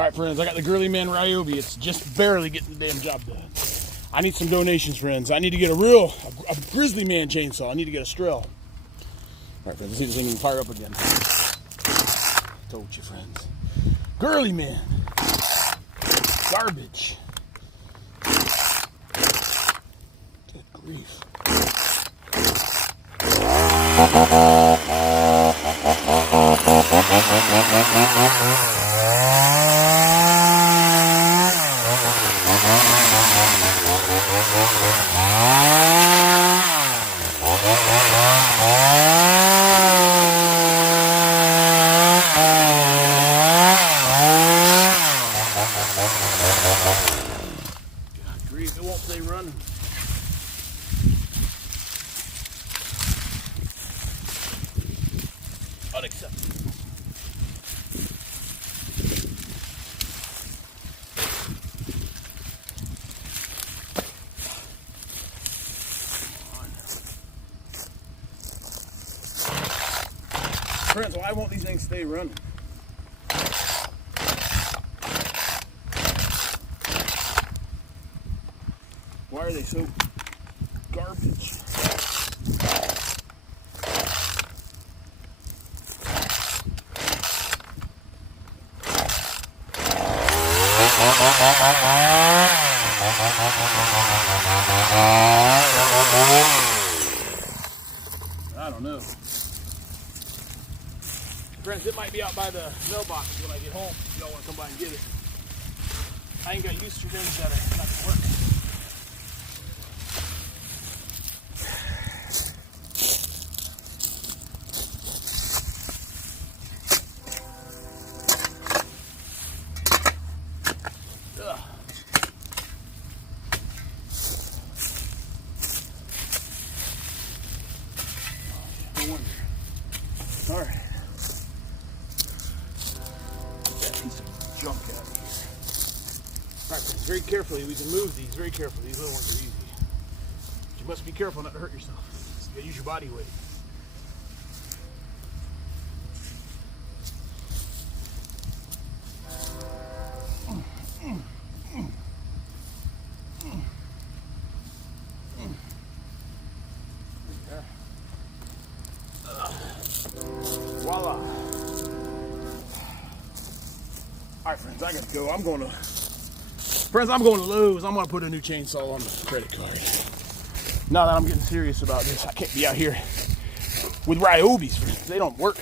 Alright friends, I got the Girly Man Ryobi. It's just barely getting the damn job done. I need some donations, friends. I need to get a Grizzly Man chainsaw. I need to get a Strel. Alright friends, let's see if this thing can fire up again. Told you, friends. Girly Man. Garbage. Good grief. God grief, it won't stay running. Unacceptable. Friends, why won't these things stay running? Why are they so garbage? I don't know. Friends, it might be out by the mailbox when I get home. If y'all want to come by and get it. I ain't got used to things that are not going to work. No wonder. All right. Get that piece of junk out of here. All right, friends, very carefully. We can move these very carefully. These little ones are easy. But you must be careful not to hurt yourself. You gotta use your body weight. Voila. All right, friends, I gotta go. I'm going to Lowe's. I'm gonna put a new chainsaw on the credit card. Now that I'm getting serious about this, I can't be out here with Ryobis, friends. They don't work.